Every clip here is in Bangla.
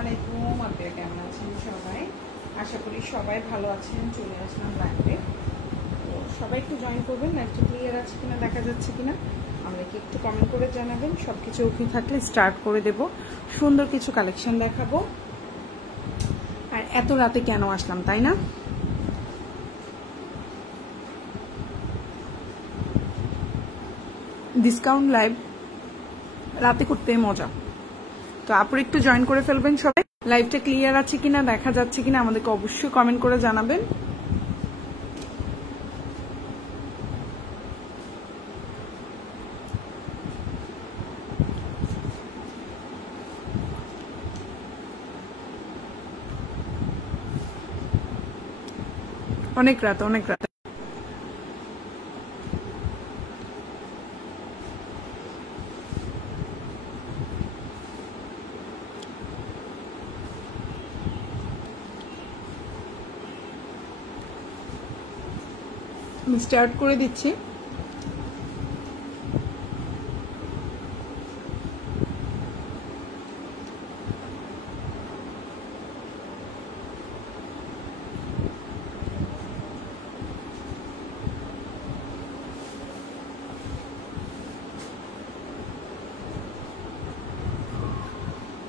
আলাইকুম, আপনারা কেমন আছেন সবাই? আশা করি সবাই ভালো আছেন। চলে আসলাম লাইভে, তো সবাই একটু জয়েন করবেন। লাইভটা ক্লিয়ার আছে কিনা, দেখা যাচ্ছে কিনা আমাদেরকে একটু কমেন্ট করে জানাবেন। সবকিছু ওকে থাকলে স্টার্ট করে দেব। সুন্দর কিছু কালেকশন দেখাবো। আর এত রাতে কেন আসলাম, তাই না? ডিসকাউন্ট লাইভ রাতে করতে মজা, তো আপুর একটু জয়েন করে ফেলবেন সবাই। লাইভটা ক্লিয়ার আছে কিনা, দেখা যাচ্ছে কিনা আমাদেরকে অবশ্যই কমেন্ট করে জানাবেন। অনেক রাত, অনেক রাত। আমি স্টার্ট করে দিচ্ছি।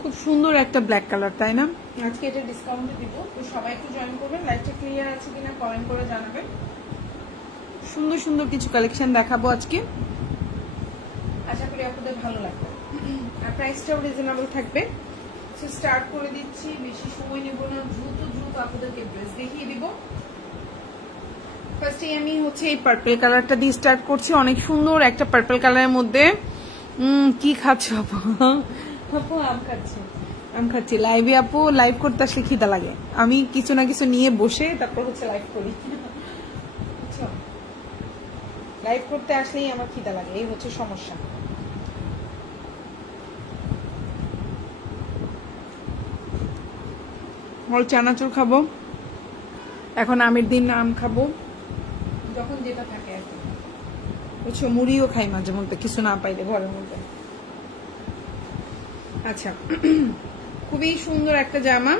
খুব সুন্দর একটা ব্ল্যাক কালার, তাই না? আজকে এটা ডিসকাউন্টে দিব, তো সবাই একটু জয়েন করবেন। লাইভটা ক্লিয়ার আছে কিনা কমেন্ট করে জানাবেন। সুন্দর সুন্দর কিছু কালেকশন দেখাবো আজকে, আশা করি আপনাদের ভালো লাগবে। আর প্রাইসটাও রিজনেবল থাকবে। সো স্টার্ট করে দিচ্ছি, বেশি সময় নেব না, দ্রুত দ্রুত আপনাদেরকে ড্রেস দেখিয়ে দিব। ফার্স্টে আমি হচ্ছে এই পার্পল কালারটা দিয়ে স্টার্ট করছি। অনেক সুন্দর একটা পার্পল কালারের মধ্যে। কি খাচ্ছ আপু? আপু আম খাচ্ছি, আম খাচ্ছি। লাইভে আপু লাইভ করতে আসলে খিদা লাগে। আমি কিছু না কিছু নিয়ে বসে তারপর হচ্ছে লাইভ করি। লাইভ করতে আসলেই আমার খিদা লাগে, এই হচ্ছে সমস্যা। চানাচুর খাবো এখন, আমের দিন আম খাবো, যখন যেটা থাকে আর কি। বুঝছো, মুড়িও খাই মাঝে মধ্যে কিছু না পাইলে ঘরের মধ্যে। আচ্ছা, খুবই সুন্দর একটা জামা।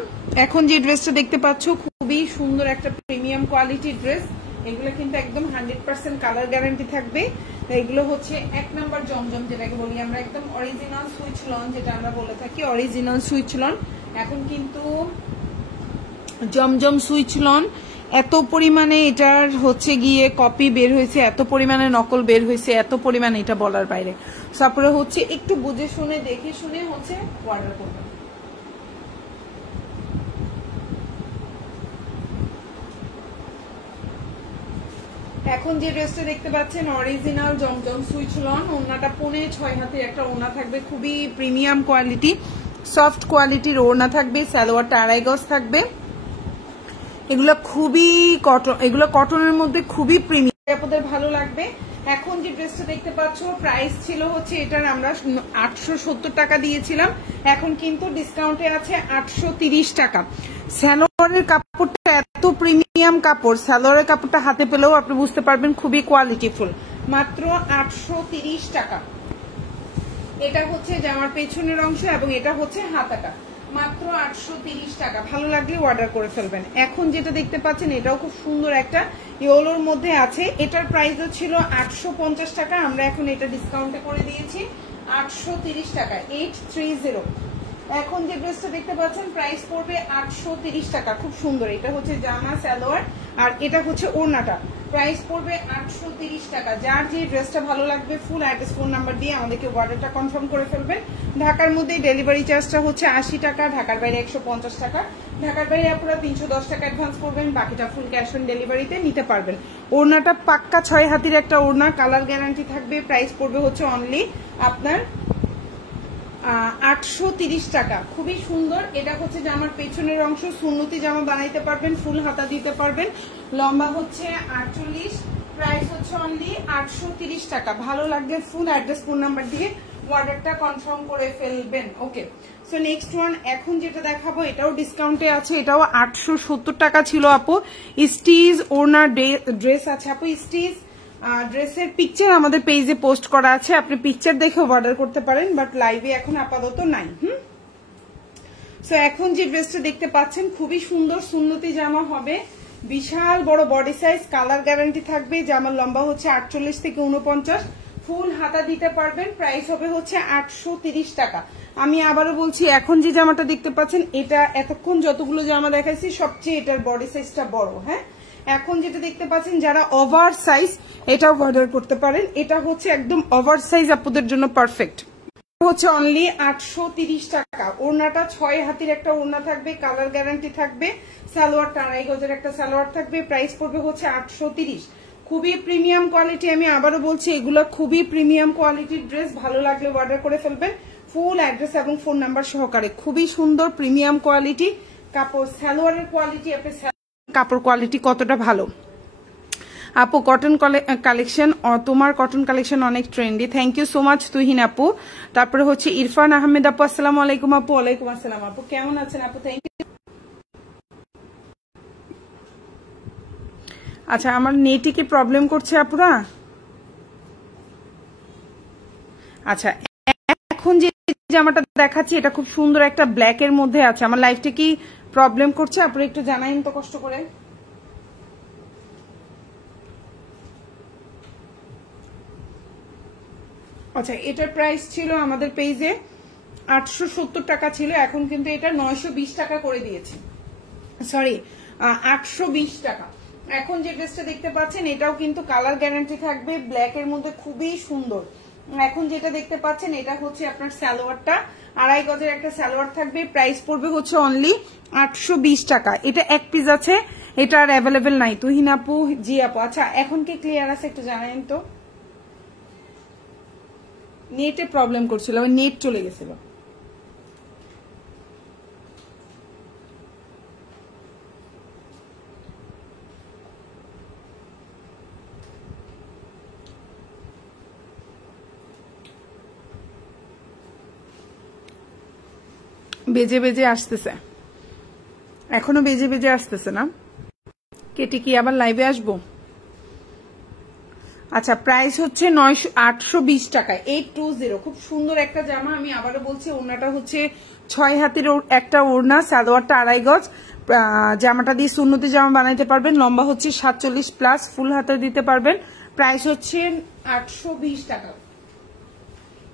এখন যে ড্রেসটা দেখতে পাচ্ছ খুবই সুন্দর একটা প্রিমিয়াম কোয়ালিটির ড্রেস। এগুলো কিন্তু একদম 100% কালার গ্যারান্টি থাকবে। এগুলো হচ্ছে 1 নাম্বার জমজম, যেটাকে বলি আমরা, একদম অরিজিনাল সুইচ লন, যেটা আমরা বলে থাকি অরিজিনাল সুইচ লন। এখন কিন্তু জমজম সুইচ লন এত পরিমাণে এটার হচ্ছে গিয়ে কপি বের হয়েছে, এত পরিমাণে নকল বের হয়েছে, এত পরিমাণে এটা বলার বাইরে। তারপরে হচ্ছে একটু বুঝে শুনে দেখে শুনে হচ্ছে অর্ডার করবেন। এখন যে ড্রেসটা দেখতে পাচ্ছেন অরিজিনাল জমজম সুইচ লন। ওড়নাটা 5.5 হাতের একটা ওড়না থাকবে, খুবই প্রিমিয়াম কোয়ালিটি, সফট কোয়ালিটির ওড়না থাকবে। সালোয়ারটা 2.5 গজ থাকবে। এগুলো খুবই কটন, এগুলো কটনের মধ্যে খুবই প্রিমিয়াম, আপনাদের ভালো লাগবে। এখন যে ড্রেসটা দেখতে পাচ্ছ প্রাইস ছিল হচ্ছে এটার আমরা 870 টাকা দিয়েছিলাম, এখন কিন্তু ডিসকাউন্টে আছে 830 টাকা। সালোয়ারের কাপড়টা এত প্রিমিয়াম কাপড়, সালোয়ারের কাপড়টা হাতে পেলেও আপনি বুঝতে পারবেন খুবই কোয়ালিটিফুল। মাত্র 830 টাকা। এটা হচ্ছে জামার পেছনের অংশ এবং এটা হচ্ছে হাতাটা। মাত্র 830 টাকা। ভালো লাগলে অর্ডার করে ফেলবেন। এখন যেটা দেখতে পাচ্ছেন এটাও খুব সুন্দর একটা ইয়েলোর মধ্যে আছে। এটার প্রাইসও ছিল 850 টাকা, আমরা এখন এটা ডিসকাউন্টে করে দিয়েছি 830 টাকা, 830। এখন যে ড্রেসটা দেখতে পাচ্ছেন প্রাইস পড়বে 830 টাকা। খুব সুন্দর, এটা হচ্ছে জামা সালোয়ার আর এটা হচ্ছে ওড়নাটা। প্রাইস পড়বে 830 টাকা। যার যে ড্রেসটা ভালো লাগবে ফুল অ্যাড্রেস ফোন নাম্বার দিয়ে আমাদেরকে অর্ডারটা কনফার্ম করে ফেলবেন। ঢাকার মধ্যে ডেলিভারি চার্জটা হচ্ছে 80 টাকা, ঢাকার বাইরে 150 টাকা। ঢাকার বাইরে আপনারা 310 টাকা অ্যাডভান্স করবেন, বাকিটা ফুল ক্যাশ অন ডেলিভারিতে নিতে পারবেন। ওড়নাটা পাক্কা 6 হাতির একটা ওড়না, কালার গ্যারান্টি থাকবে। প্রাইস পড়বে হচ্ছে অনলি আপনার 830 টাকা। খুবই সুন্দর। এটা হচ্ছে জামার পেছনের অংশ, সুন্নতি জামা বানাইতে পারবেন, ফুল হাতা দিতে পারবেন। লম্বা হচ্ছে 48, প্রাইস হচ্ছে অনলি 830 টাকা। ভালো লাগবে ফুল অ্যাড্রেস ফোন নাম্বার দিয়ে অর্ডারটা কনফার্ম করে ফেলবেন। ওকে, সো নেক্সট ওয়ান এখন যেটা দেখাবো এটাও ডিসকাউন্টে আছে, এটাও 870 টাকা ছিল আপু। স্টিচ ওড়নার ড্রেস আছে আপু। স্টিচ ড্রেসের পিকচার আমাদের পেজে পোস্ট করা আছে, আপনি পিকচার দেখে অর্ডার করতে পারেন, বাট লাইভে এখন আপাতত নাই। সো এখন যে ড্রেসটা দেখতে পাচ্ছেন খুবই সুন্দর সুন্নতি জামা হবে, বিশাল বড় বডি সাইজ, কালার গ্যারান্টি থাকবে। জামার লম্বা হচ্ছে 48 থেকে 49, ফুল হাতা দিতে পারবেন। প্রাইস হবে হচ্ছে 830 টাকা। আমি আবারও বলছি, এখন যে জামাটা দেখতে পাচ্ছেন এটা এতক্ষণ যতগুলো জামা দেখাইছি সবচেয়ে এটার বডি সাইজটা বড়। হ্যাঁ, এখন যেটা দেখতে পাচ্ছেন যারা ওভার সাইজ এটাও অর্ডার করতে পারেন। এটা হচ্ছে একদম ওভার সাইজ আপুদের জন্য পারফেক্ট, হচ্ছে অনলি 830 টাকা। ওড়নাটা 6 হাতির একটা ওড়না থাকবে, কালার গ্যারান্টি থাকবে। সালোয়ারটা 2.5 গজের একটা সালোয়ার থাকবে। প্রাইস পড়বে হচ্ছে 830। খুবই প্রিমিয়াম কোয়ালিটি, আমি আবারও বলছি এগুলো খুবই প্রিমিয়াম কোয়ালিটির ড্রেস। ভালো লাগলে অর্ডার করে ফেলবেন ফুল অ্যাড্রেস এবং ফোন নাম্বার সহকারে। খুবই সুন্দর প্রিমিয়াম কোয়ালিটি কাপড়। সালোয়ারের কোয়ালিটি, আপনি কাপড় কোয়ালিটি কতটা ভালো। আপু কটন কালেকশন, তোমার কটন কালেকশন অনেক trendy. Thank you so much Tuhin আপু। তারপরে হচ্ছে ইরফান আহমেদ আপু, আসসালামু আলাইকুম আপু। ওয়ালাইকুম আসসালাম আপু, কেমন আছেন আপু? Thank you. আচ্ছা, আমার নেটে কি প্রবলেম করছে আপুরা? আচ্ছা, এখন যে জামাটা দেখাচ্ছি এটা খুব সুন্দর একটা ব্ল্যাক এর মধ্যে আছে। আমার লাইফটা কি প্রবলেম করছে আপুরা একটু জানাইন তো কষ্ট করে। আচ্ছা, এটার প্রাইস ছিল আমাদের পেজে 870 টাকা ছিল, এখন কিন্তু এটা 920 টাকা করে দিয়েছি। সরি, 820 টাকা। এখন যে ড্রেসটা দেখতে পাচ্ছেন এটাও কিন্তু কালার গ্যারান্টি থাকবে, ব্ল্যাক এর মধ্যে খুবই সুন্দর। এখন যেটা দেখতে পাচ্ছেন এটা হচ্ছে আপনার সালোয়ারটা 2.5 গজের একটা সালোয়ার থাকবে। প্রাইস পড়বে হচ্ছে অনলি 820 টাকা। এটা এক পিস আছে, এটা আর অ্যাভেলেবেল নাই। তুহিন আপু, জি আপু। আচ্ছা, এখন কি ক্লিয়ার আছে একটু জানাবেন তো। নেটে প্রবলেম করছিল, নেট চলে গেছিল। বেজে বেজে আসতেছে, এখনো বেজে বেজে আসতেছে না। কেটে কি আবার লাইভে আসবো? আচ্ছা, প্রাইস হচ্ছে 820 টাকা, 820। খুব সুন্দর একটা জামা। আমি আবারও বলছি ওড়নাটা হচ্ছে 6 হাতের একটা ওড়না, সালোয়ারটা 2.5 গজ। জামাটা দিয়ে সুন্নতি জামা বানাইতে পারবেন। লম্বা হচ্ছে 47 প্লাস, ফুল হাতে দিতে পারবেন। প্রাইস হচ্ছে 820 টাকা।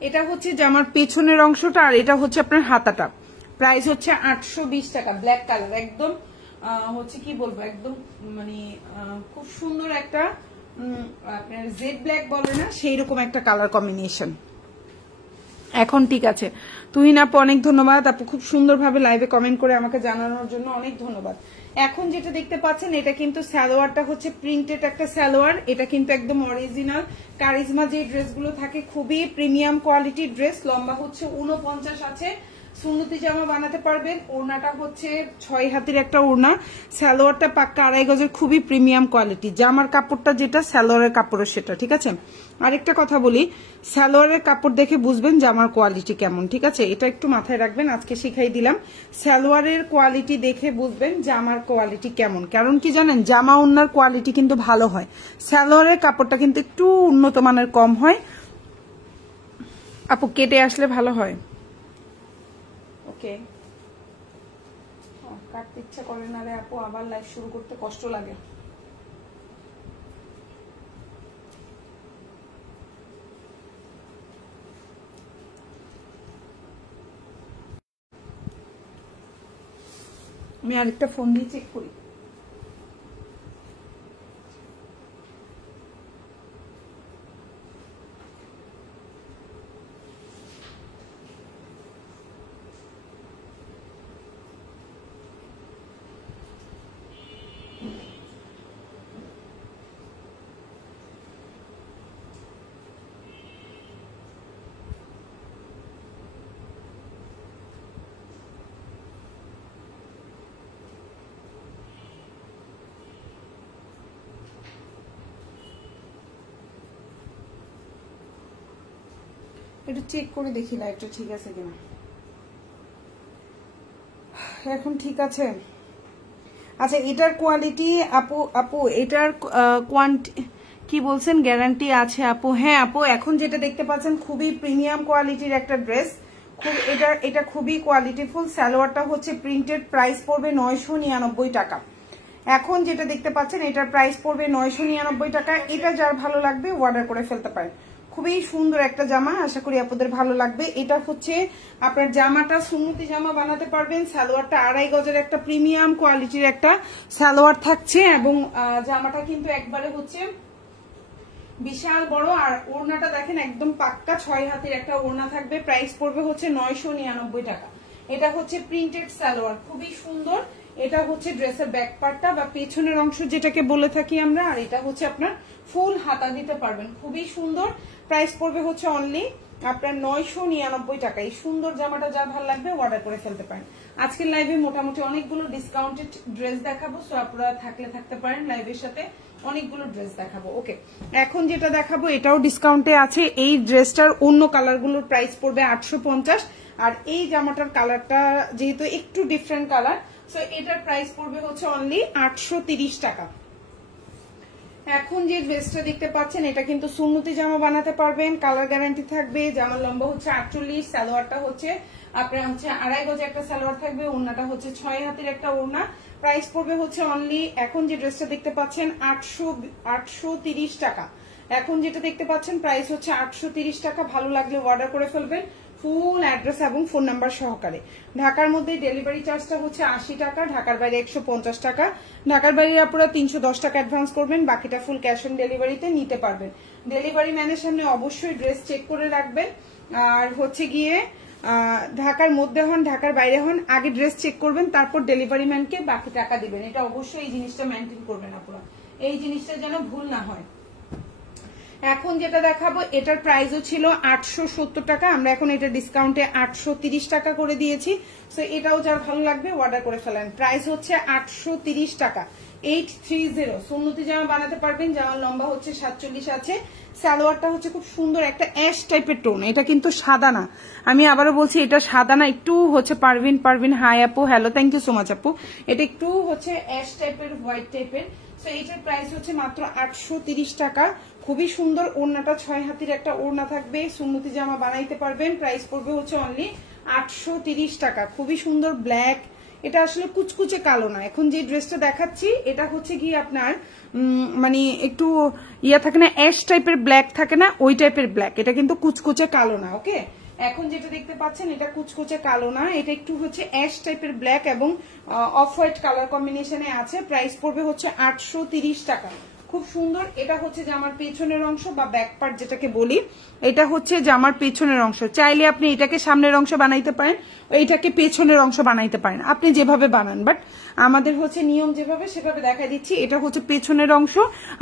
এটা হচ্ছে জামার পেছনের অংশটা, আর এটা হচ্ছে আপনার হাতাটা। প্রাইস হচ্ছে 820 টাকা। ব্ল্যাক কালার, একদম হচ্ছে কি বলবো, একদম মানে খুব সুন্দর একটা আপনার জেড ব্ল্যাক বলে না, সেই রকম একটা কালার কম্বিনেশন। এখন ঠিক আছে তুহিন আপু, অনেক ধন্যবাদ আপু, খুব সুন্দরভাবে লাইভে কমেন্ট করে আমাকে জানানোর জন্য অনেক ধন্যবাদ। এখন যেটা দেখতে পাচ্ছেন এটা কিন্তু সালোয়ারটা হচ্ছে প্রিন্টেড একটা সালোয়ার। এটা কিন্তু একদম অরিজিনাল কারিজমা যে ড্রেসগুলো থাকে, খুবই প্রিমিয়াম কোয়ালিটির ড্রেস। লম্বা হচ্ছে 49 আছে, সুন্নতি জামা বানাতে পারবেন। ওড়নাটা হচ্ছে 6 হাতের একটা ওড়না, সালোয়ারটা পাক্কা 2.5 গজের, খুবই প্রিমিয়াম কোয়ালিটি। জামার কাপড়টা যেটা সালোয়ারের কাপড়ও সেটা, ঠিক আছে। আরেকটা কথা বলি, সালোয়ারের কাপড় দেখে বুঝবেন জামার কোয়ালিটি কেমন, ঠিক আছে। এটা একটু মাথায় রাখবেন, আজকে শিখাই দিলাম। সালোয়ারের কোয়ালিটি দেখে বুঝবেন জামার কোয়ালিটি কেমন। কারণ কি জানেন, জামা ওড়নার কোয়ালিটি কিন্তু ভালো হয়, সালোয়ারের কাপড়টা কিন্তু একটু উন্নত মানের কম হয়। আপু কেটে আসলে ভালো হয়। ওকে, কাটতে ইচ্ছা করে না রে আপু, আবার লাইভ শুরু করতে কষ্ট লাগে। আমি আরেকটা ফোন দিয়ে চেক করি। একটু চেক করে দেখি লাইভটা ঠিক আছে কিনা। এখন ঠিক আছে। আচ্ছা, এটার কোয়ালিটি আপু এটার কি বলছেন, গ্যারান্টি আছে আপু? হ্যাঁ আপু, এখন যেটা দেখতে পাচ্ছেন খুবই প্রিমিয়াম কোয়ালিটির একটা ড্রেস, এটা খুবই কোয়ালিটিফুল। সালোয়ারটা হচ্ছে প্রিন্টেড, প্রাইস পড়বে 999 টাকা। এখন যেটা দেখতে পাচ্ছেন এটার প্রাইস পড়বে 999 টাকা। এটা যার ভালো লাগবে অর্ডার করে ফেলতে পারেন। খুবই সুন্দর একটা জামা, আশা করি আপনাদের ভালো লাগবে। এটা হচ্ছে আপনার জামাটা সুন্নতি জামা বানাতে পারবেন। সালোয়ারটা 2.5 গজের একটা প্রিমিয়াম কোয়ালিটির একটা সালোয়ার থাকছে এবং জামাটা কিন্তু একবারে হচ্ছে বিশাল বড়। আর ওড়নাটা দেখেন একদম পাক্কা 6 হাতের একটা ওড়না থাকবে। প্রাইস পড়বে হচ্ছে 999 টাকা। এটা হচ্ছে প্রিন্টেড সালোয়ার, খুবই সুন্দর। এটা হচ্ছে ড্রেসের ব্যাক পার্টটা বা পেছনের অংশ যেটাকে বলে থাকি আমরা। আর এটা হচ্ছে আপনার ফুল হাতা দিতে পারবেন, খুবই সুন্দর। প্রাইস পড়বে হচ্ছে অনলি আপনার 999 টাকা। এই সুন্দর জামাটা যা ভালো লাগবে অর্ডার করে ফেলতে পারেন। আজকের লাইভে মোটামুটি অনেকগুলো ডিসকাউন্টেড ড্রেস দেখাবো, সো আপনারা থাকতে পারেন লাইভের সাথে। অনেকগুলো ড্রেস দেখাবো। ওকে, এখন যেটা দেখাবো এটাও ডিসকাউন্টে আছে। এই ড্রেসটার অন্য কালারগুলোর প্রাইস পড়বে 850। আর এই জামাটার কালারটা যেহেতু একটু ডিফারেন্ট কালার, সো এটার প্রাইস পড়বে হচ্ছে অনলি 830 টাকা। এখন যে ড্রেসটা দেখতে পাচ্ছেন এটা কিন্তু সুন্নতি জামা বানাতে পারবেন, কালার গ্যারান্টি থাকবে। জামার লম্বা হচ্ছে 48, সালোয়ারটা হচ্ছে আপনার হচ্ছে 2.5 গজে একটা সালোয়ার থাকবে, ওড়নাটা হচ্ছে 6 হাতের একটা ওড়না। প্রাইস পড়বে হচ্ছে অনলি, এখন যে ড্রেসটা দেখতে পাচ্ছেন 830 টাকা। এখন যেটা দেখতে পাচ্ছেন প্রাইস হচ্ছে 830 টাকা। ভালো লাগলে অর্ডার করে ফেলবেন ফুল অ্যাড্রেস এবং ফোন নাম্বার সহকারে। ঢাকার মধ্যে ডেলিভারি চার্জটা হচ্ছে 80 টাকা, ঢাকার বাইরে 150 টাকা। ঢাকার বাইরে আপনারা 310 টাকা অ্যাডভান্স করবেন, বাকিটা ফুল ক্যাশ অন ডেলিভারিতে নিতে পারবেন। ডেলিভারি ম্যানের সামনে অবশ্যই ড্রেস চেক করে রাখবেন। আর হচ্ছে গিয়ে ঢাকার মধ্যে হন ঢাকার বাইরে হন, আগে ড্রেস চেক করবেন, তারপর ডেলিভারি ম্যানকে বাকি টাকা দিবেন। এটা অবশ্যই এই জিনিসটা মেনটেন করবেন আপনারা, এই জিনিসটা যেন ভুল না হয়। এখন যেটা দেখাবো এটার প্রাইসও ছিল 870 টাকা, আমরা এখন এটা ডিসকাউন্টে 830 টাকা করে দিয়েছি। সো এটাও যার ভালো লাগবে অর্ডার করে ফেলেন। প্রাইস হচ্ছে 830 টাকা। 830 সুন্নতি জামা বানাতে পারবেন। জামার লম্বা হচ্ছে 47 আছে। সালোয়ারটা হচ্ছে খুব সুন্দর একটা অ্যাশ টাইপের টোন, এটা কিন্তু সাদা না। আমি আবারও বলছি এটা সাদা না, একটু হচ্ছে পারভিন হাই আপু, hello, thank you so much আপু। এটা একটু হচ্ছে অ্যাশ টাইপের, হোয়াইট টাইপের। সো এইটার প্রাইস হচ্ছে মাত্র 830 টাকা। খুবই সুন্দর, ওড়নাটা 6 হাতের একটা ওড়না থাকবে, সুন্নতি জামা বানাইতে পারবেন। প্রাইস পড়বে হচ্ছে অনলি 830 টাকা। খুবই সুন্দর ব্ল্যাক, এটা আসলে কুচকুচে কালো না। এখন যে ড্রেসটা দেখাচ্ছি এটা হচ্ছে কি আপনার মানে একটু ইয়া থাকে না, অ্যাশ টাইপের ব্ল্যাক থাকে না, ওই টাইপের ব্ল্যাক। এটা কিন্তু কুচকুচে কালো না। ওকে, এখন যেটা দেখতে পাচ্ছেন এটা কুচকুচে কালো না, এটা একটু হচ্ছে অ্যাশ টাইপের ব্ল্যাক এবং অফ হোয়াইট কালার কম্বিনেশনে আছে। প্রাইস পড়বে হচ্ছে 830 টাকা। খুব সুন্দর। এটা হচ্ছে জামার পেছনের অংশ বা ব্যাক পার্ট যেটাকে বলি, এটা হচ্ছে জামার পেছনের অংশ। চাইলে আপনি এটাকে সামনের অংশ বানাইতে পারেন, এইটাকে পেছনের অংশ বানাইতে পারেন, আপনি যেভাবে বানান। বাট আমাদের হচ্ছে নিয়ম যেভাবে সেভাবে দেখাই দিচ্ছি। এটা হচ্ছে পেছনের অংশ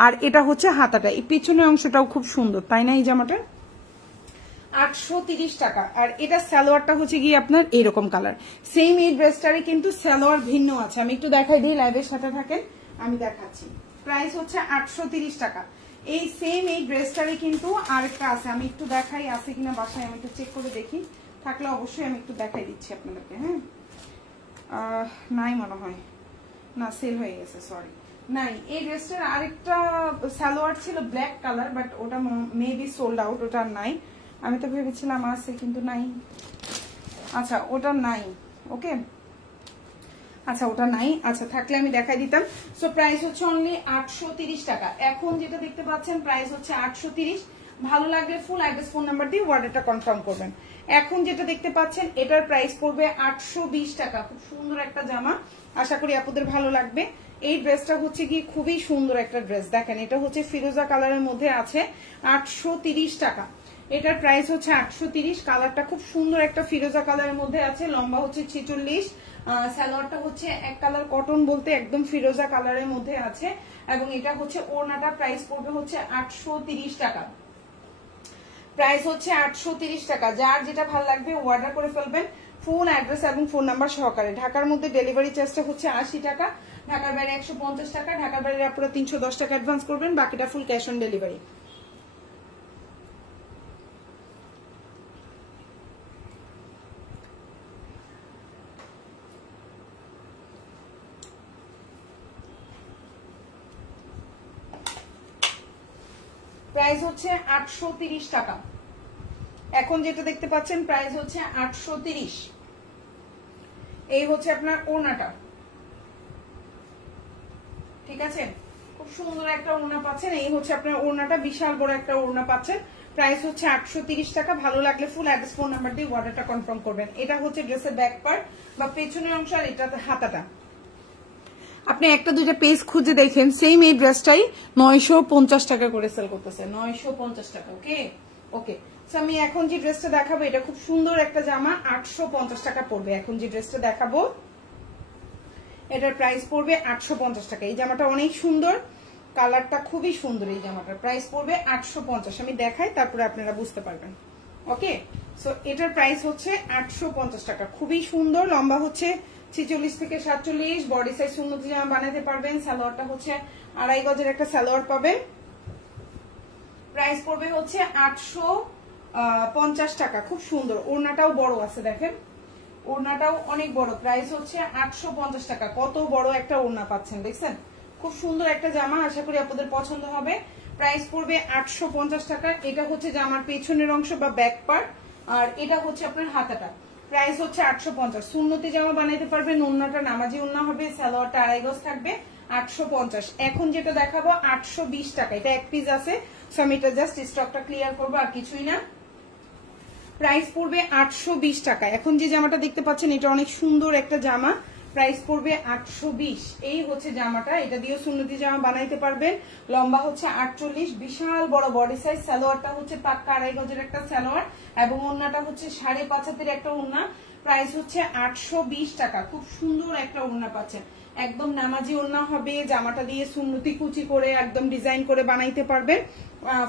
আর এটা হচ্ছে হাতাটা। এই পেছনের অংশটাও খুব সুন্দর, তাই না? এই জামাটা 830 টাকা। আর এটা সালোয়ারটা হচ্ছে গিয়ে আপনার এরকম কালার। সেম এই ড্রেসটারে কিন্তু সালোয়ার ভিন্ন আছে, আমি একটু দেখাই দিই, লাইভের সাথে থাকেন, আমি দেখাচ্ছি। প্রাইস হচ্ছে 830 টাকা। এই সেম এই ড্রেসটারে কিন্তু আরেকটা আছে, আমি একটু দেখাই আছে কিনা বাসায়, আমি একটু চেক করে দেখি, থাকলে অবশ্যই আমি একটু দেখাই দিচ্ছি আপনাদেরকে। হ্যাঁ, নাই মনে হয়, না সেল হয়ে গেছে, সরি, নাই। এই ড্রেসটার আরেকটা সালোয়ার ছিল ব্ল্যাক কালার, বাট ওটা মেবি সোল্ড আউট, ওটা নাই। আমি তো ভেবেছিলাম আছে, কিন্তু নাই। আচ্ছা, ওটা নাই। ওকে, আচ্ছা ওটা নাই। আচ্ছা, থাকলে আমি দেখাই দিতাম। সো প্রাইস হচ্ছে অনলি 830 টাকা। এখন যেটা দেখতে পাচ্ছেন প্রাইস হচ্ছে 830। ভালো লাগলে ফুল অ্যাড্রেস ফোন নাম্বার দিয়ে অর্ডারটা কনফার্ম করবেন। এখন যেটা দেখতে পাচ্ছেন এটার প্রাইস পড়বে 820 টাকা। খুব সুন্দর একটা জামা, আশা করি আপনাদের ভালো লাগবে। এই ড্রেসটা হচ্ছে কি খুবই সুন্দর একটা ড্রেস, দেখেন এটা হচ্ছে ফিরোজা কালারের মধ্যে আছে। 830 টাকা। এটার প্রাইস হচ্ছে 830। কালারটা খুব সুন্দর একটা ফিরোজা কালারের মধ্যে আছে, লম্বা হচ্ছে 46। সালোয়ারটা হচ্ছে এক কালার কটন বলতে একদম ফিরোজা কালারের মধ্যে আছে এবং এটা হচ্ছে ওড়নাটা। প্রাইস পড়বে হচ্ছে 830 টাকা। প্রাইস হচ্ছে 830 টাকা। যার যেটা ভালো লাগবে অর্ডার করে ফেলবেন ফুল অ্যাড্রেস এবং ফোন নাম্বার সহকারে। ঢাকার মধ্যে ডেলিভারি চার্জটা হচ্ছে 80 টাকা, ঢাকার বাইরে 150 টাকা। ঢাকার বাইরে আপনারা 310 টাকা অ্যাডভান্স করবেন, বাকিটা full cash on delivery. Price হচ্ছে 830 টাকা। এখন যেটা দেখতে পাচ্ছেন প্রাইস হচ্ছে 830। এই হচ্ছে আপনার ওড়নাটা, ঠিক আছে, খুব সুন্দর একটা ওড়না পাচ্ছেন। এই হচ্ছে আপনার ওড়নাটা, বিশাল বড় একটা ওড়না পাচ্ছেন। প্রাইস হচ্ছে 830 টাকা। ভালো লাগলে ফুল অ্যাড্রেস ফোন নাম্বার দিয়ে অর্ডারটা কনফার্ম করবেন। এটা হচ্ছে ড্রেসের ব্যাক পার্ট বা পেছনের অংশ, আর এটা হাতাটা। আপনি একটা দুইটা পেজ খুঁজে দেখেন, সেম এই ড্রেসটাই 950 টাকা করে সেল করতেছে, 950 টাকা। ওকে ওকে, আমি এখন যে ড্রেসটা দেখাবো এটা খুব সুন্দর একটা জামা, 850 টাকা পড়বে। এখন যে ড্রেসটা দেখাবো এটার প্রাইস পড়বে 850 টাকা। এই জামাটা অনেক সুন্দর, কালারটা খুবই সুন্দর। এই জামাটার প্রাইস পড়বে 850। আমি দেখাই, তারপরে আপনারা বুঝতে পারবেন। ওকে, সো এটার প্রাইস হচ্ছে 850 টাকা। খুবই সুন্দর, লম্বা হচ্ছে 46 থেকে 47, বডি সাইজ উন্নতি জামা বানাতে পারবেন। সালোয়ারটা হচ্ছে 2.5 গজের একটা সালোয়ার পাবেন। প্রাইস পড়বে হচ্ছে 850 টাকা। খুব সুন্দর, ওড়নাটাও বড় আছে, দেখেন ওড়নাটাও অনেক বড়। প্রাইস হচ্ছে 850 টাকা। কত বড় একটা ওড়না পাচ্ছেন, দেখছেন? খুব সুন্দর একটা জামা, আশা করি আপনাদের পছন্দ হবে। প্রাইস পড়বে 850 টাকা। এটা হচ্ছে জামার পেছনের অংশ বা ব্যাক পার্ট, আর এটা হচ্ছে আপনার হাতাটা। প্রাইস হচ্ছে 850। সুন্নতি জামা বানাইতে পারবেন। ওড়নাটা নামাজি ওড়না হবে, সালোয়ারটা 2.5 গজ থাকবে। 850। এখন যেটা দেখাবো 820 টাকা। এটা এক পিস আছে, সো আমি এটা জাস্ট স্টকটা ক্লিয়ার করবো, আর কিছুই না। প্রাইস পড়বে 820 টাকা। এখন যে জামাটা দেখতে পাচ্ছেন এটা অনেক সুন্দর একটা জামা, প্রাইস পড়বে 820। এই হচ্ছে জামাটা, এটা দিয়ে সুন্নতি জামা বানাইতে পারবেন। লম্বা হচ্ছে 48, বিশাল বড় বডি সাইজ। সালোয়ারটা হচ্ছে পাক্কা 2.5 গজের একটা সালোয়ার, এবং ওড়নাটা হচ্ছে 5.5 হাতের একটা ওড়না। প্রাইস হচ্ছে 820 টাকা। খুব সুন্দর একটা ওড়না পাচ্ছেন, একদম নামাজি ওড়না হবে। জামাটা দিয়ে সুন্নতি কুচি করে একদম ডিজাইন করে বানাইতে পারবেন,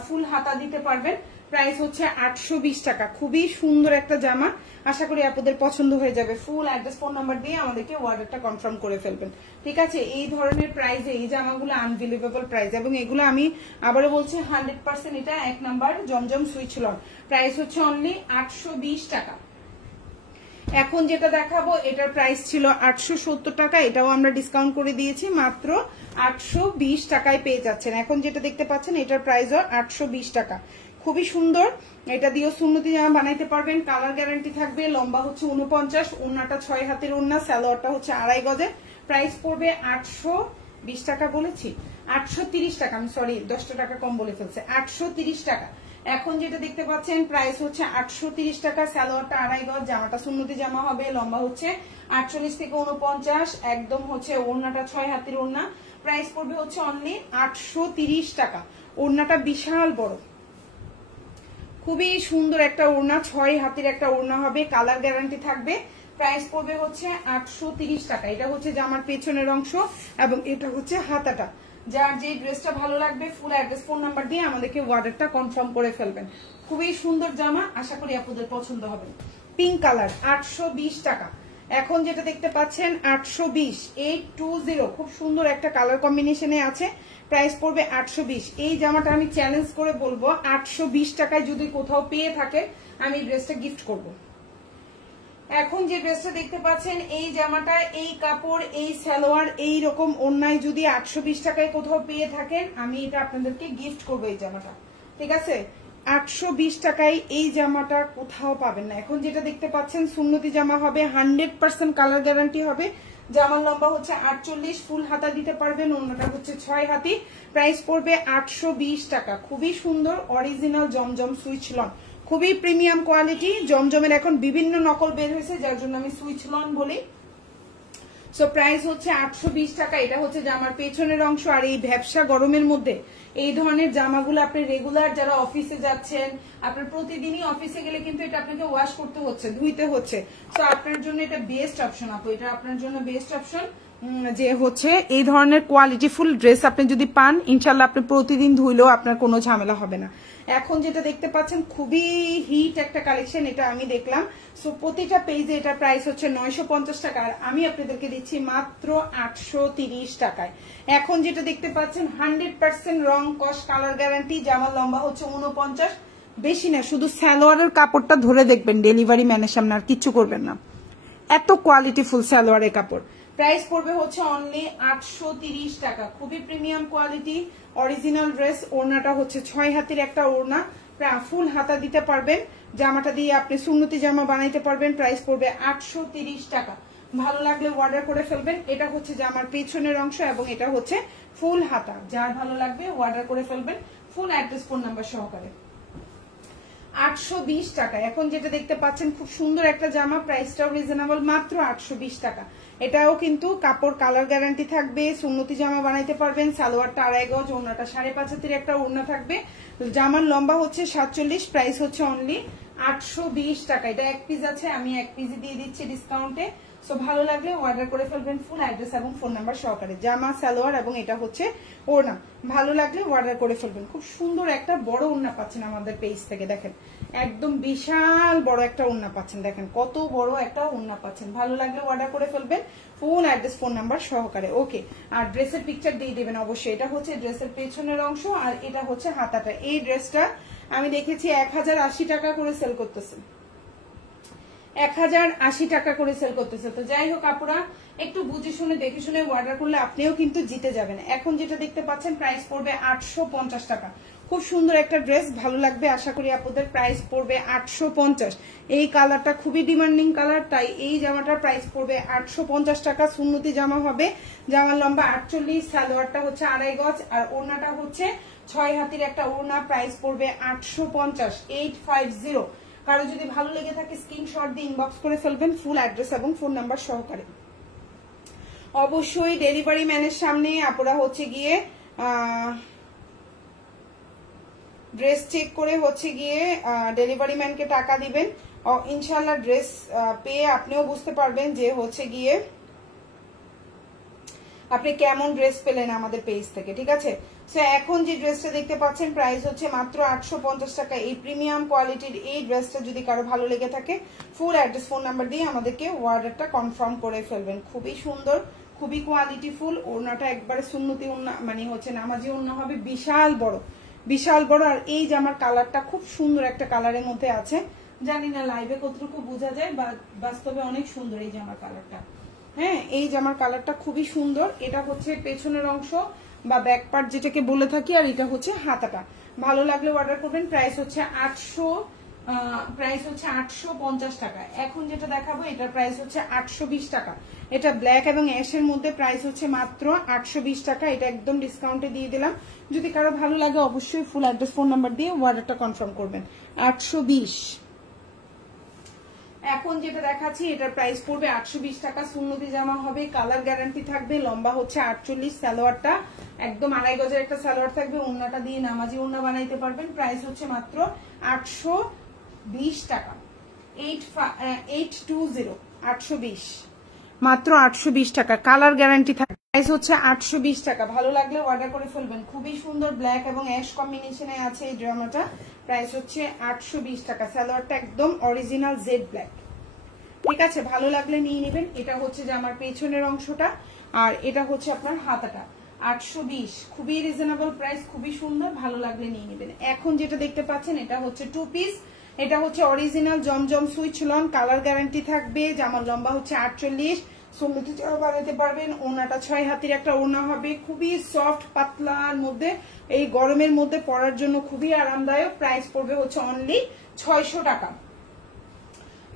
ফুল হাতা দিতে পারবেন। প্রাইস হচ্ছে 820 টাকা। খুবই সুন্দর একটা জামা, আশা করি আপনাদের পছন্দ হয়ে যাবে। ফুল অ্যাড্রেস ফোন নাম্বার দিয়ে আমাদেরকে অর্ডারটা কনফার্ম করে ফেলবেন, ঠিক আছে? এই ধরনের প্রাইসে এই জামাগুলো আনবিলিভেবল প্রাইস, এবং এগুলো আমি আবারও বলছি 100% এটা 1 নাম্বার জমজম সুইচ লন। প্রাইস হচ্ছে অনলি 820 টাকা। এখন যেটা দেখাবো এটার প্রাইস ছিল 870 টাকা, এটাও আমরা ডিসকাউন্ট করে দিয়েছি, মাত্র 820 টাকায় পেয়ে যাচ্ছেন। এখন যেটা দেখতে পাচ্ছেন এটার প্রাইসও 820 টাকা। খুবই সুন্দর, এটা দিয়েও সুন্নতি জামা বানাইতে পারবেন। কালার গ্যারান্টি থাকবে। লম্বা হচ্ছে 49, ওড়নাটা 6 হাতের ওড়না, সালোয়ারটা হচ্ছে 2.5 গজের। প্রাইস পড়বে 820 টাকা বলেছি, 830 টাকা। আমি সরি 10 টাকা কম বলে ফেলছে, 830 টাকা। এখন যেটা দেখতে পাচ্ছেন প্রাইস হচ্ছে 830 টাকা। সালোয়ারটা 2.5 গজ, জামাটা সুন্নতি জামা হবে। লম্বা হচ্ছে 48 থেকে 49, একদম হচ্ছে ওড়নাটা 6 হাতের ওড়না। প্রাইস পড়বে হচ্ছে অনলি 830 টাকা। ওড়নাটা বিশাল বড়, খুবই সুন্দর একটা ওড়না, 6 হাতের একটা ওড়না হবে, কালার গ্যারান্টি থাকবে। প্রাইস পড়বে হচ্ছে 830 টাকা। এটা হচ্ছে জামার পেছনের অংশ, এবং এটা হচ্ছে হাতাটা। যার যে ড্রেসটা ভালো লাগবে ফুল অ্যাড্রেস ফোন নাম্বার দিয়ে আমাদেরকে অর্ডারটা কনফার্ম করে ফেলবেন। খুবই সুন্দর জামা, আশা করি আপনাদের পছন্দ হবে। পিঙ্ক কালার, 820 টাকা। এখন যেটা দেখতে পাচ্ছেন 820, 820, খুব সুন্দর একটা কালার কম্বিনেশনে আছে। প্রাইস পড়বে 820। এই জামাটা আমি চ্যালেঞ্জ করে বলবো 820 টাকায় যদি কোথাও পেয়ে থাকে আমি ড্রেসটা গিফট করব। এখন যে ড্রেসটা দেখতে পাচ্ছেন এই জামাটা, এই কাপড়, এই সালোয়ার, এই রকম ওড়নায় যদি 820 টাকায় কোথাও পেয়ে থাকেন আমি এটা আপনাদেরকে গিফট করবো। এই জামাটা, ঠিক আছে, 820 টাকায় এই জামাটা কোথাও পাবেন না। এখন যেটা দেখতে পাচ্ছেন সুন্নতি জামা হবে, 100% কালার গ্যারান্টি হবে। জামার লম্বা হচ্ছে 48, ফুল হাতা দিতে পারবেন। ওড়নাটা হচ্ছে 6 হাতি। প্রাইস পড়বে 820 টাকা। খুবই সুন্দর, অরিজিনাল জমজম সুইচ লন, খুবই প্রিমিয়াম কোয়ালিটি। জমজমের এখন বিভিন্ন নকল বের হয়েছে, যার জন্য আমি সুইচ লন বলি। সো প্রাইস হচ্ছে 820 টাকা। এটা হচ্ছে জামার পেছনের অংশ। আর এই ভ্যাপসা গরমের মধ্যে এই ধরনের জামাগুলো আপনি রেগুলার যারা অফিসে যাচ্ছেন, আপনার প্রতিদিনই অফিসে গেলে কিন্তু এটা আপনাকে ওয়াশ করতে হচ্ছে, ধুইতে হচ্ছে। তো আপনার জন্য এটা বেস্ট অপশন আপু, এটা আপনার জন্য বেস্ট অপশন। যে হচ্ছে এই ধরনের কোয়ালিটিফুল ড্রেস আপনি যদি পান, ইনশাল্লাহ আপনি প্রতিদিন ধুইলেও আপনার কোনো ঝামেলা হবে না। এখন যেটা দেখতে পাচ্ছেন খুবই হিট একটা কালেকশন, এটা আমি দেখলাম। সো প্রতিটা পেজে এটার প্রাইস হচ্ছে 950 টাকা, আর আমি আপনাদেরকে দিচ্ছি মাত্র 830 টাকায়। এখন যেটা দেখতে পাচ্ছেন 100% রং কস কালার গ্যারান্টি। জামার লম্বা হচ্ছে 49, বেশি না, শুধু সালোয়ারের কাপড়টা ধরে দেখবেন ডেলিভারি ম্যানের সামনে, আর কিচ্ছু করবেন না। এত কোয়ালিটিফুল সালোয়ারের কাপড়। প্রাইস পড়বে হচ্ছে অনলি 830 টাকা। খুবই প্রিমিয়াম কোয়ালিটি অরিজিনাল ড্রেস। ওড়নাটা হচ্ছে 6 হাতের একটা ওড়না। ফুল হাতা দিতে পারবেন, জামাটা দিয়ে আপনি সুন্নতি জামা বানাইতে পারবেন। প্রাইস পড়বে 830 টাকা। ভালো লাগলে অর্ডার করে ফেলবেন। এটা হচ্ছে জামার পেছনের অংশ এবং এটা হচ্ছে ফুল হাতা। যার ভালো লাগবে অর্ডার করে ফেলবেন ফুল অ্যাড্রেস ফোন নাম্বার সহকারে। 820 টাকা। এখন যেটা দেখতে পাচ্ছেন খুব সুন্দর একটা জামা, প্রাইসটাও রিজনেবল, মাত্র 820 টাকা। এটাও কিন্তু কাপড় কালার গ্যারান্টি থাকবে, সুন্নতি জামা বানাইতে পারবেন। সালোয়ারটা 2.5 গজ, ওড়নাটা 5.5 হাতের একটা ওড়না থাকবে। জামার লম্বা হচ্ছে 47, প্রাইস হচ্ছে অনলি 820 টাকা। এটা এক পিস আছে, আমি এক পিস দিয়ে দিচ্ছি ডিসকাউন্টে। সো ভালো লাগলে অর্ডার করে ফেলবেন ফুল অ্যাড্রেস এবং ফোন নাম্বার সহকারে। জামা, সালোয়ার এবং এটা হচ্ছে ওড়না। ভালো লাগলে অর্ডার করে ফেলবেন। খুব সুন্দর একটা বড় ওড়না পাচ্ছেন আমাদের পেজ থেকে, দেখেন একদম বিশাল বড় একটা ওড়না পাচ্ছেন, দেখেন কত বড় একটা ওড়না পাচ্ছেন। ভালো লাগলে অর্ডার করে ফেলবেন ফুল অ্যাড্রেস ফোন নাম্বার সহকারে। ওকে, আর ড্রেসের পিকচার দিয়ে দেবেন অবশ্যই। এটা হচ্ছে ড্রেসের পেছনের অংশ আর এটা হচ্ছে হাতাটা। এই ড্রেসটা আমি দেখেছি 1080 টাকা করে সেল করতেছে, 1080 টাকা করে সেল করতেছে। তো যাই হোক আপুরা, একটু বুঝে শুনে দেখে শুনে অর্ডার করলে আপনিও কিন্তু জিতে যাবেন। এখন যেটা দেখতে পাচ্ছেন প্রাইস পড়বে 850 টাকা। খুব সুন্দর একটা ড্রেস, ভালো লাগবে আশা করি আপুদের। প্রাইস পড়বে 850। এই কালারটা খুবই ডিমান্ডিং কালার, তাই এই জামাটার প্রাইস পড়বে 850 টাকা। সুন্নতি জামা হবে, জামার লম্বা 48, সালোয়ারটা হচ্ছে 2.5 গজ আর ওড়নাটা হচ্ছে 6 হাতের একটা ওড়না। প্রাইস পড়বে 850, 850। কারো যদি ভালো লেগে থাকে স্ক্রিনশট দিয়ে ইনবক্স করে ফেলবেন ফুল অ্যাড্রেস এবং ফোন নাম্বার সহকারে। অবশ্যই ডেলিভারি ম্যানের সামনে আপনারা হচ্ছে গিয়ে ড্রেস চেক করে হচ্ছে গিয়ে ডেলিভারি ম্যানকে টাকা দিবেন। ইনশাল্লাহ ড্রেস পেয়ে আপনিও বুঝতে পারবেন যে হচ্ছে গিয়ে আপনি কেমন ড্রেস পেলেন আমাদের পেজ থেকে, ঠিক আছে। সো এখন যে ড্রেসটা দেখতে পাচ্ছেন প্রাইস হচ্ছে মাত্র 850 টাকা। এই প্রিমিয়াম কোয়ালিটির এই ড্রেসটা যদি কারো ভালো লেগে থাকে ফুল অ্যাড্রেস ফোন নাম্বার দিয়ে আমাদেরকে অর্ডারটা কনফার্ম করে ফেলবেন। খুবই সুন্দর, খুবই কোয়ালিটি ফুল। ওড়নাটা একবারে সুন্নতি ওড়না, মানে হচ্ছে নামাজি ওড়না হবে, বিশাল বড় বিশাল বড়। আর এই জামার কালারটা খুব সুন্দর একটা কালারের মধ্যে আছে, জানি না লাইভে কতটুকু বোঝা যায়, বা বাস্তবে অনেক সুন্দর এই জামার কালারটা। হ্যাঁ, এই জামার কালারটা খুবই সুন্দর। এটা হচ্ছে পেছনের অংশ বা ব্যাক পার্ট যেটাকে বলে থাকি, আর এটা হচ্ছে হাতাটা। ভালো লাগলে অর্ডার করবেন। প্রাইস হচ্ছে 850 টাকা। এখন যেটা দেখাবো এটার প্রাইস হচ্ছে 820 টাকা। এটা ব্ল্যাক এবং অ্যাশের মধ্যে, প্রাইস হচ্ছে মাত্র 820 টাকা। এটা একদম ডিসকাউন্টে দিয়ে দিলাম। যদি কারো ভালো লাগে অবশ্যই ফুল অ্যাড্রেস ফোন নাম্বার দিয়ে অর্ডারটা কনফার্ম করবেন। 820। এখন যেটা দেখাচ্ছি এটার প্রাইস পড়বে 820 টাকা। সুন্নতি জামা হবে, কালার গ্যারান্টি থাকবে, লম্বা হচ্ছে 48, সালোয়ারটা একদম 2.5 গজের একটা সালোয়ার থাকবে, ওড়নাটা দিয়ে নামাজি ওড়না বানাইতে পারবেন। প্রাইস হচ্ছে মাত্র 820 টাকা। 820, 820, মাত্র 820 টাকা। কালার গ্যারান্টি থাকবে। প্রাইস হচ্ছে 820 টাকা। ভালো লাগলে অর্ডার করে ফেলবেন। খুবই সুন্দর ব্ল্যাক এবং অ্যাশ কম্বিনেশনে আছে এই জামাটা। প্রাইস হচ্ছে 820 টাকা। সালোয়ারটা একদম অরিজিনাল জেড ব্ল্যাক, ঠিক আছে। ভালো লাগলে নিয়ে নেবেন। এটা হচ্ছে যে আমার পেছনের অংশটা আর এটা হচ্ছে আপনার হাতাটা। 820, খুবই রিজনেবল প্রাইস, খুবই সুন্দর। ভালো লাগলে নিয়ে নেবেন। এখন যেটা দেখতে পাচ্ছেন এটা হচ্ছে 2 পিস। এটা হচ্ছে অরিজিনাল জমজম সুইচ লন, কালার গ্যারান্টি থাকবে। জামার লম্বা হচ্ছে 48, সুন্নতি জামা বানাতে পারবেন। ওড়নাটা 6 হাতের একটা ওড়না হবে, খুবই সফট পাতলার মধ্যে, এই গরমের মধ্যে পরার জন্য খুবই আরামদায়ক। প্রাইস পড়বে হচ্ছে অনলি 600 টাকা।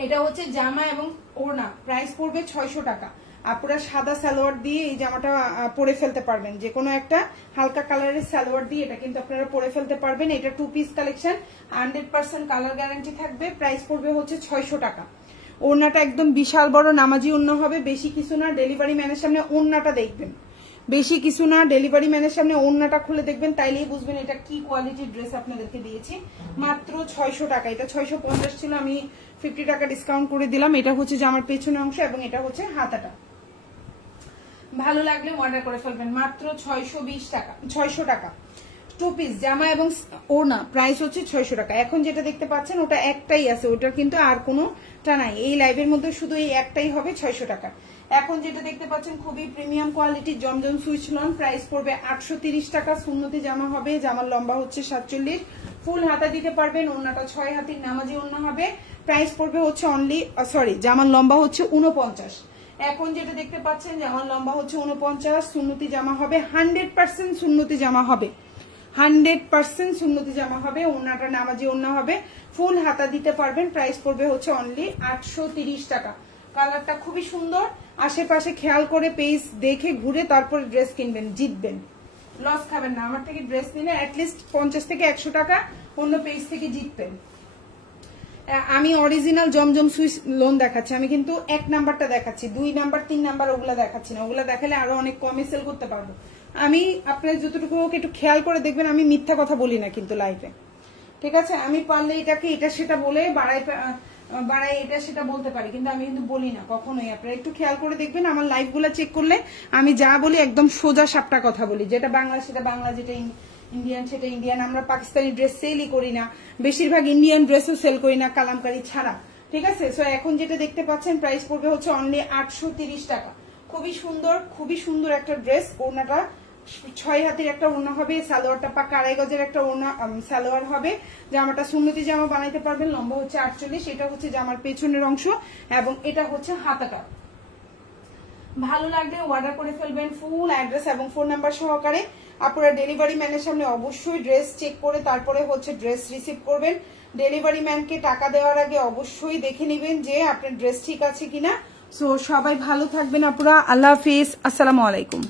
এটা হচ্ছে জামা এবং ওড়না, প্রাইস পড়বে 600 টাকা। আপনারা সাদা সালোয়ার দিয়ে এই জামাটা পরে ফেলতে পারবেন, যে কোনো একটা হালকা কালারের সালোয়ার দিয়ে এটা কিন্তু আপনারা পরে ফেলতে পারবেন। এটা 2 পিস কালেকশন, 100% কালার গ্যারান্টি থাকবে। প্রাইস পড়বে হচ্ছে 600 টাকা। ওড়নাটা একদম বিশাল বড় নামাজি ওড়না হবে, বেশি কিছু না। ডেলিভারি ম্যানের সামনে ওড়নাটা দেখবেন, বেশি কিছু না। ডেলিভারি ম্যানের সামনে ওড়নাটা খুলে দেখবেন, তাইলেই বুঝবেন এটা কি কোয়ালিটির ড্রেস আপনাদেরকে দিয়েছি। মাত্র 600 টাকা। এটা 650 ছিল, আমি 50 টাকা ডিসকাউন্ট করে দিলাম। এটা হচ্ছে যে আমার পেছনের অংশ এবং এটা হচ্ছে হাতাটা। ভালো লাগলে অর্ডার করে ফেলবেন। মাত্র 620 টাকা, 600 টাকা। 2 পিস জামা এবং ওড়না, প্রাইস হচ্ছে 600 টাকা। এখন যেটা দেখতে পাচ্ছেন ওটা একটাই আছে, ওটা কিন্তু আর কোনোটা নাই। এই লাইভের মধ্যে শুধু এই একটাই হবে 600 টাকা। এখন যেটা দেখতে পাচ্ছেন খুবই প্রিমিয়াম কোয়ালিটির জমজম সুইচ লন, প্রাইস পড়বে 830 টাকা। সুন্নতি জামা হবে, জামার লম্বা হচ্ছে 47, ফুল হাতা দিতে পারবেন। ওড়নাটা 6 হাতের নামাজি ওড়না হবে। প্রাইস পড়বে হচ্ছে অনলি, সরি, জামার লম্বা হচ্ছে 49। এখন যেটা দেখতে পাচ্ছেন জামার লম্বা হচ্ছে 49, সুন্নতি জামা হবে, 100% সুন্নতি জামা হবে, 100% সুন্নতি জামা হবে, ওড়নাটা নামাজি ওড়না হবে, ফুল হাতা দিতে পারবেন। প্রাইস পড়বে হচ্ছে অনলি 830 টাকা। কালারটা খুবই সুন্দর। আশেপাশে খেয়াল করে পেজ দেখে ঘুরে তারপরে ড্রেস কিনবেন, জিতবেন, লস খাবেন না। আমার থেকে ড্রেস নিলে অ্যাটলিস্ট 50 থেকে 100 টাকা অন্য পেজ থেকে জিতবেন। আমি অরিজিনাল জমজম সুইস লোন দেখাচ্ছি, আমি কিন্তু 1 নাম্বারটা দেখাচ্ছি, 2 নাম্বার 3 নাম্বার ওগুলা দেখাচ্ছি না, ওগুলা দেখালে আরো অনেক কমে সেল করতে পারবো। আমি আপনার যতটুকু একটু খেয়াল করে দেখবেন, আমি মিথ্যা কথা বলি না কিন্তু লাইফে, ঠিক আছে? আমি পারলে এটাকে এটা সেটা বলে বাড়াই এটা সেটা বলতে পারি, কিন্তু আমি কিন্তু বলি না কখনোই। আপনারা একটু খেয়াল করে দেখবেন, আমার লাইভ গুলা চেক করলে আমি যা বলি একদম সোজা সাপটা কথা বলি। যেটা বাংলা সেটা বাংলা, যেটা ইন্ডিয়ান সেটা ইন্ডিয়ান। আমরা পাকিস্তানি ড্রেস সেলই করি না, বেশিরভাগ ইন্ডিয়ান ড্রেসও সেল করি না কালামকারী ছাড়া, ঠিক আছে? সো এখন যেটা দেখতে পাচ্ছেন প্রাইস পড়বে হচ্ছে অনলি 830 টাকা। খুবই সুন্দর, খুবই সুন্দর একটা ড্রেস। ওড়নাটা 6 হাতের একটা ওড়না হবে, সালোয়ারটা পাকা 2.5 গজের একটা ওড়না সালোয়ার হবে। জামাটা সুন্নতি জামা বানাইতে পারবেন, লম্বা হচ্ছে 48, এটা হচ্ছে জামার পেছনের অংশ এবং এটা হচ্ছে হাতাটা। ভালো লাগলে অর্ডার করে ফেলবেন, ফুল অ্যাড্রেস এবং ফোন নাম্বার সহকারে। আপনারা ডেলিভারি ম্যানের সামনে অবশ্যই ড্রেস চেক করে তারপরে হচ্ছে ড্রেস রিসিভ করবেন। ডেলিভারি ম্যানকে টাকা দেওয়ার আগে অবশ্যই দেখে নেবেন যে আপনার ড্রেস ঠিক আছে কিনা। সো সবাই ভালো থাকবেন আপনারা, আল্লাহ হাফিজ, আসসালামু আলাইকুম।